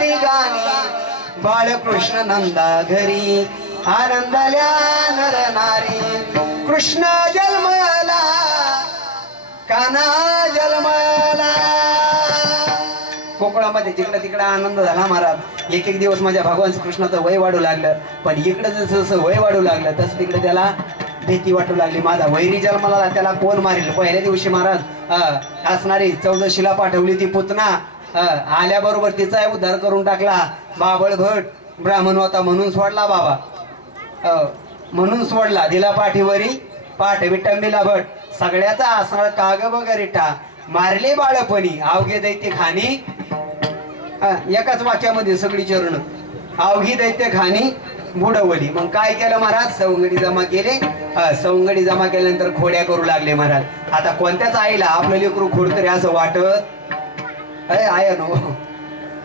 ती गाणी बाळकृष्ण नंदा घरी आनंदल्या नर नारी कृष्ण जन्मला काना जन्मला कोकणामध्ये जिकडं तिकडं आनंद झाला महाराज एक एक दिवस माझ्या भगवान कृष्णाचं वय वाढू लागलं पण इकडं जसं जसं वय वाढू लागलं तसं तिकडे त्याला भीती वाटू लागली माझा वैरी जन्माला त्याला कोण मारेल पहिल्या दिवशी महाराज असणारी 14 शिला पाठवली ती पुतना आल्याबरोबर तिचा उद्धार करून टाकला बाबळ भट ब्राह्मण होता म्हणून सोडला बाबा म्हणून सोडला दिला पाठीवरी पाठ विटंबीला भट सगळ्याचा असणार काग बगरिठा मारले बाळपणी अवघे दैत्य खाणी एकाच वाक्यामध्ये सगळी चरण अवघी दैत्य खाणी बुडवली मग काय केलं महाराज सवंगडी जमा केले सवंगडी जमा केल्यानंतर खोड्या करू लागले महाराज आता कोणत्याच आईला आपलं लेकरू खोडकरी असं वाटत आहे नो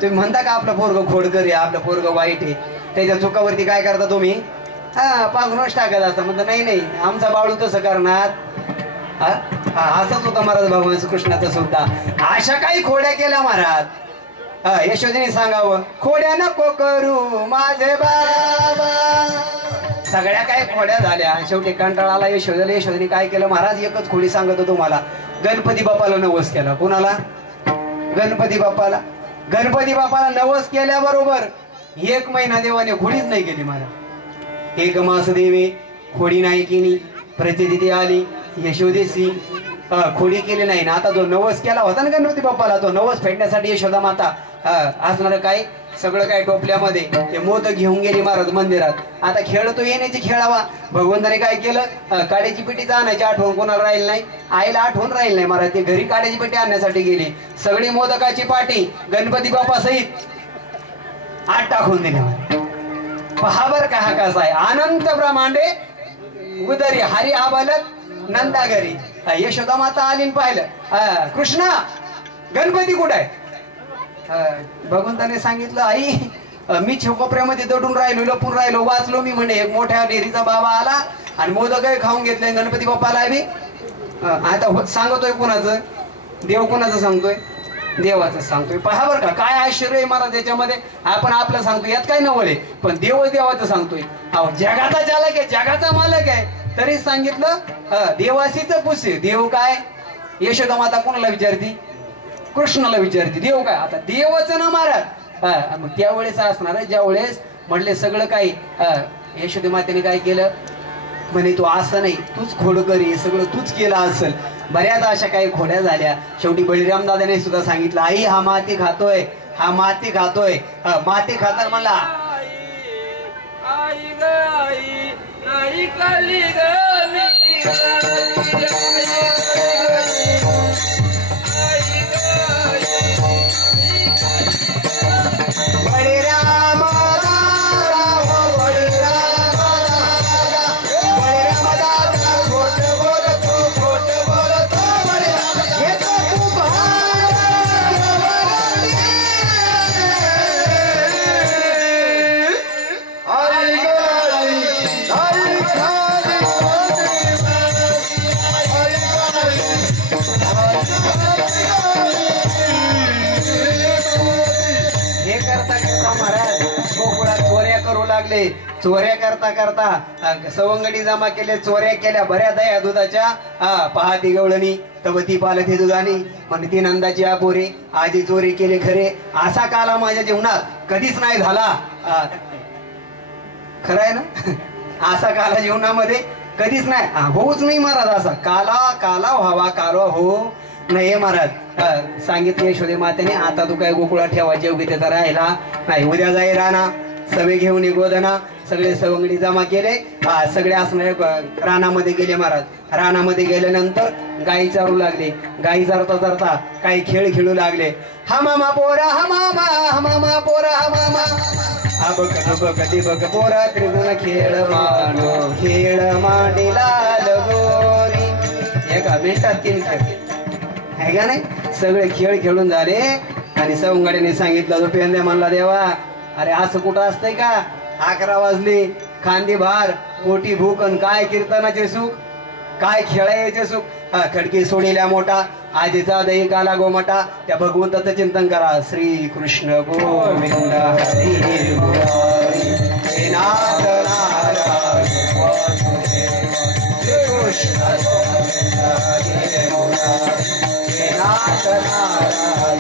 तुम्ही म्हणता का आपलं पोरग खोडकरी आपलं पोरग वाईट आहे त्याच्या चुकावरती काय करता तुम्ही पांघरूनच टाकत असता म्हणता नाही आमचा बाळू तसं करणार असंच होतं महाराज भगवान कृष्णाचं सुद्धा अशा काही खोड्या केल्या महाराज यशोदेने सांगावं खोड्या नको करू माझे बाबा सगळ्या काय खोड्या झाल्या शेवटी कंटाळाला यशोदेने काय केलं महाराज एकच खोडी सांगतो तुम्हाला गणपती बाप्पाला नवस केला कुणाला गणपती बाप्पाला नवस केल्याबरोबर 1 महिना देवाने खोडीच नाही केली महाराज 1 मास देवे खोडी नाही केली प्रतिनिधी आली यशोदेशी खोडी केली नाही ना आता जो नवस केला होता ना गणपती बाप्पाला तो नवस फेडण्यासाठी यशोदा माता असणार काय सगळं काय टोपल्यामध्ये ते मोदक घेऊन गेली महाराज मंदिरात आता खेळ तो येण्याची खेळावा भगवंताने काय केलं काड्याची पेटीचा आणायची आठवण कोणाला राहील नाही आईला आठवण राहील नाही महाराज ते घरी काड्याची पेटी आणण्यासाठी गेली सगळी मोदकाची पाटी गणपती बाप्पा सहित आत टाकून दिली पहा बर का हा कसा आहे अनंत ब्रह्मांडे उदरी हरी हा बालक नंदा घरी यशोदा माता आली पाहिलं कृष्णा गणपती कुठे आहे भगवंताने सांगितलं आई मी कोपऱ्यामध्ये दडून राहिलो लपून राहिलो वाचलो मी म्हणे एक मोठ्या डेरीचा बाबा आला आणि मोदक खाऊन घेतले गणपती बाप्पाला बी आता सांगतोय कुणाचं देव कुणाचं सांगतोय देवाचं सांगतोय पहा बरं का काय आश्चर्य आहे महाराज त्याच्यामध्ये आपण आपलं सांगतोय यात काय नवले पण देव देवाचं सांगतोय जगाचा चालक आहे जगाचा मालक आहे तरी सांगितलं देवाशीच पुसे देव काय यशोदा माता कोणाला विचारती कृष्णाला विचारती देव काय आता देवाचं ना महाराज मग त्यावेळेस असणार आहे ज्यावेळेस म्हटले सगळं काही यशोदा मातेने काय केलं म्हणे तू असं नाही तूच खोडकरी सगळं तूच केलं असेल बऱ्याच अशा काही खोड्या झाल्या शेवटी बळीराम दादाने सुद्धा सांगितलं आई हा माती खातोय माती खातर मला चोऱ्या करता करता सवंगडी जमा केले चोऱ्या केल्या बऱ्या दया दुधाच्या पहाती गवळणी तवती पालथी दुधानी म्हणती नंदाची आपोरे आजी चोरी केले खरे असा काला माझ्या जीवनात कधीच नाही झाला खरं आहे ना असा काला जीवनामध्ये कधीच नाही होऊच नाही महाराज असा काला व्हावा कालवा हो नाही महाराज सांगितले यशोदे मातेने आता तू काय गोकुळात ठेवायचे उगी त्याचा राहिला नाही उद्या जाई राणा सवे घेऊन गोदना सगळे सवंगडी जमा केले सगळे असणारे रानामध्ये गेले महाराज रानामध्ये गेल्यानंतर गाई चारू लागले गाई चरता चरता काही खेळ खेळू लागले हा मामा पोरा हा मामा पोरा हा मामा कधी बघ पोरा त्रिगुण खेळ मांडीला लगोरी एका मिनिटात 3 खेळ आहे का नाही सगळे खेळ खेळून झाले आणि सवंगडीने सांगितलं जो पेंद्या म्हणला देवा अरे असं कुठं असतंय का 11 वाजले खांदी भार पोटी भूक आणि काय कीर्तनाचे सुख काय खेळायचे सुख खडकी सोडिल्या मोठा आधीचा दही काला गोमटा त्या भगवंताचं चिंतन करा. श्री कृष्ण गोविंद हरी हे नाथ नारायण कृष्ण गोविंद हे नाथ नारायण.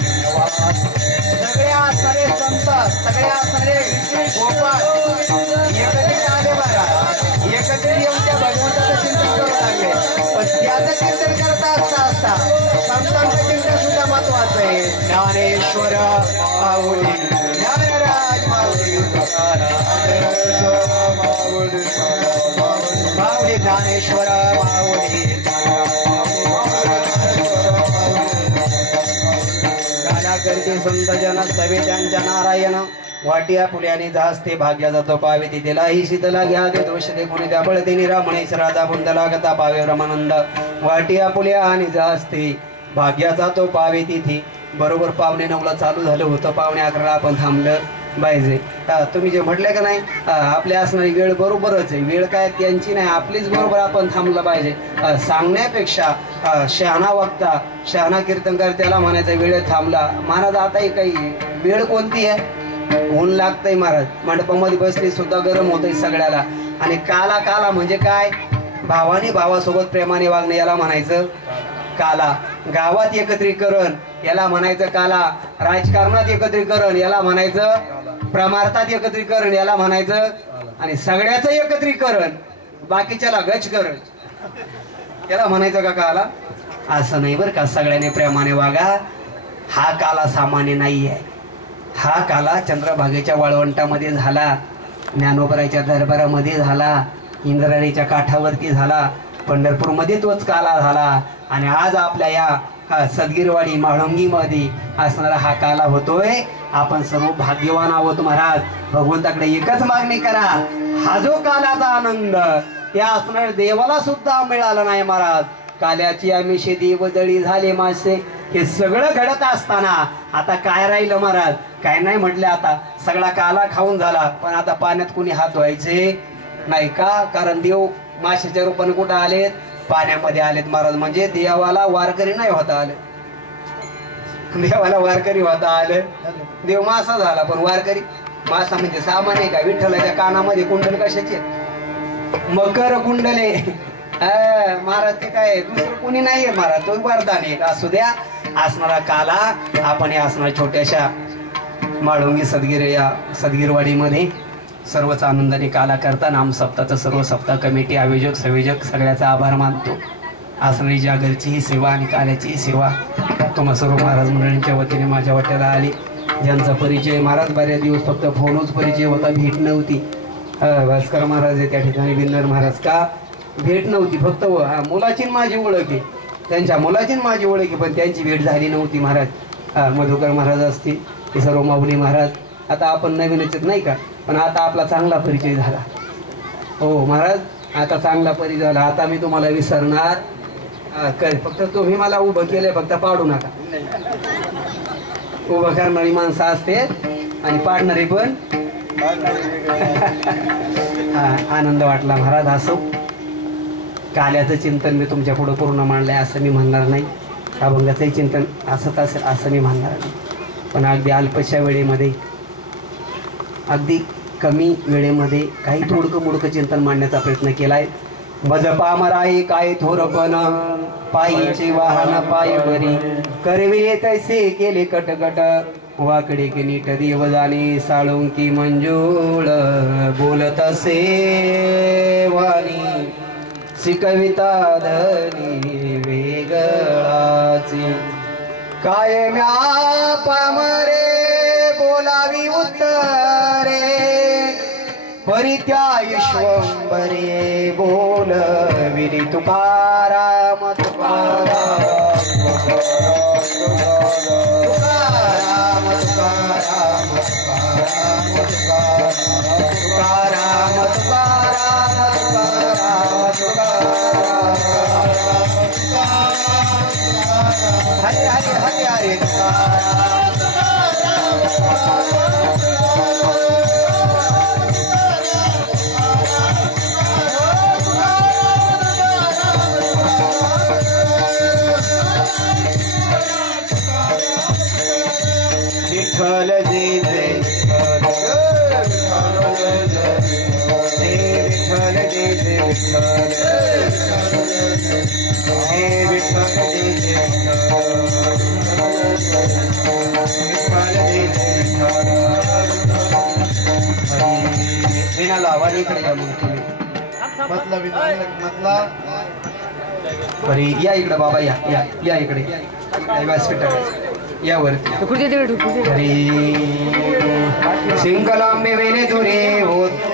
सगळ्या सारे संत सगळ्या सारे गोपाळ एकत्रित आले बघा. एकत्रित येऊन त्या भगवंताचं चिंतन करू लागले. पण त्याचं चिंतन करता असता संतांचं चिंतन सुद्धा महत्वाचं आहे. ज्ञानेश्वर माऊली ज्ञानराज माऊली माऊली ज्ञानेश्वर माऊली करते संत जन सवे त्यांच्या नारायण. वाटिया फुल्याने जास्ते भाग्या जातो पावे तिला ही शीतला घ्या दे दोष दे कोणी त्या बळते निरामणेश राधा बुंदला गता पावे रमानंद. वाटिया फुल्या आणि जास्ते भाग्या जातो पावे तिथे. बरोबर 9:45 चालू झालं होतं. 11:45 आपण थांबलं पाहिजे. तुम्ही जे म्हटले का नाही आपल्या असणारी वेळ बरोबरच आहे. वेळ काय त्यांची नाही आपलीच बरोबर आपण थांबलं पाहिजे. सांगण्यापेक्षा शहाणा वक्ता शहाणा कीर्तनकार त्याला म्हणायचा वेळेत थांबला. महाराज आता काही वेळ कोणती आहे. ऊन लागतंय महाराज. मंडपामध्ये बसले सुद्धा गरम होतंय सगळ्याला. आणि काला काला म्हणजे काय. भावाने भावासोबत प्रेमाने वागणे याला म्हणायचं काला. गावात एकत्रीकरण याला म्हणायचं काला. राजकारणात एकत्रीकरण याला म्हणायचं प्रमार्थात एकत्रीकरण याला म्हणायचं. आणि सगळ्याचं एकत्रीकरण बाकीच्याला गजकरण याला म्हणायचं का काला. असं नाही बरं का. सगळ्यांनी प्रेमाने वागा. हा काला सामान्य नाही आहे. हा काला चंद्रभागेच्या वाळवंटामध्ये झाला. ज्ञानोबराच्या दरबारामध्ये झाला. इंद्राणीच्या काठावरती झाला. पंढरपूरमध्ये तोच काला झाला. आणि आज आपल्या या सदगीरवाडी म्हाळुंगीमध्ये असणारा हा काला होतोय. आपण सर्व भाग्यवान आहोत महाराज. भगवंताकडे एकच मागणी करा. हा जो कालाचा आनंद त्या असणाऱ्या देवाला सुद्धा मिळाला नाही महाराज. काल्याची आमिषे देव जळी झाले मासे. हे सगळं घडत असताना आता काय राहिलं महाराज. काय नाही म्हटलं आता सगळा काला खाऊन झाला. पण आता पाण्यात कुणी हात धुवायचे नाही का. कारण देव माशाच्या रूपाने कुठं आलेत पाण्यामध्ये आलेत महाराज. म्हणजे देवाला वारकरी नाही होता आले. देवाला वारकरी होता आले. देव मासा झाला पण वारकरी मासा म्हणजे सामान्य का. विठ्ठलाच्या कानामध्ये कुंडल कशाचे मकर कुंडले महाराज. ते काय दुसरं कोणी नाहीये महाराज. तो वरदान एक असू द्या. असणारा काला आपण या असणाऱ्या छोट्याशा म्हाळुंगी सदगीरवाडीमध्ये सर्वच आनंदाने काला करता. नाम सप्ताहाचं सर्व सप्ताह कमिटी आयोजक संयोजक सगळ्याचा आभार मानतो. असणारी जागरची ही सेवा आणि काल्याची ही सेवा तुम्हा सर्व महाराज मंडळींच्या वतीने माझ्या वाट्याला आली. ज्यांचा परिचय महाराज बऱ्याच दिवस फक्त फोनच परिचय होता. भेट नव्हती. भास्कर महाराज आहे त्या ठिकाणी. विन्नर महाराज का भेट नव्हती. फक्त मुलाची माझी ओळख आहे. त्यांच्या मुलाची माझी ओळख आहे. पण त्यांची भेट झाली नव्हती महाराज. मधुकर महाराज असतील ते सर्व माऊली महाराज. आता आपण नवीनच नाही का. पण आता आपला चांगला परिचय झाला. हो महाराज आता चांगला परिचय झाला. आता मी तुम्हाला विसरणार फक्त तुम्ही मला उभं केलंय फक्त पाडू नका. उभं करणारी माणसं असते आणि पाडणारी पण. आनंद वाटला महाराज. असो काल्याचं चिंतन मी तुमच्या पुढं पूर्ण मांडलंय असं मी म्हणणार नाही. अभंगाचंही चिंतन असंच असेल असं मी म्हणणार नाही. पण अगदी अल्पशा वेळेमध्ये अगदी कमी वेळेमध्ये काही थोडकं मोडकं चिंतन मांडण्याचा प्रयत्न केलाय. मज पामराई काय थोरपण पायीचे वाहन पाय बरी करवे तैसे केले कटकट वाकडे की नीट देव जाणे साळुंकी मंजूळ बोलत असे वाणी शिकविता धनी वेगळाची काय म्या पामरे बोलावी उत्तरे परित्या विश्वंभरे बोलविरी तुकाराम तुकाराम तुकाराम तुकाराम तुकाराम हरे हरे हरे हरे तुकाराम इकडे या मग तुम्ही अरे या इकडे बाबा या या या इकडे व्यासपीठावर यावरती अरे सिंगलांबे वेणे दुरे होत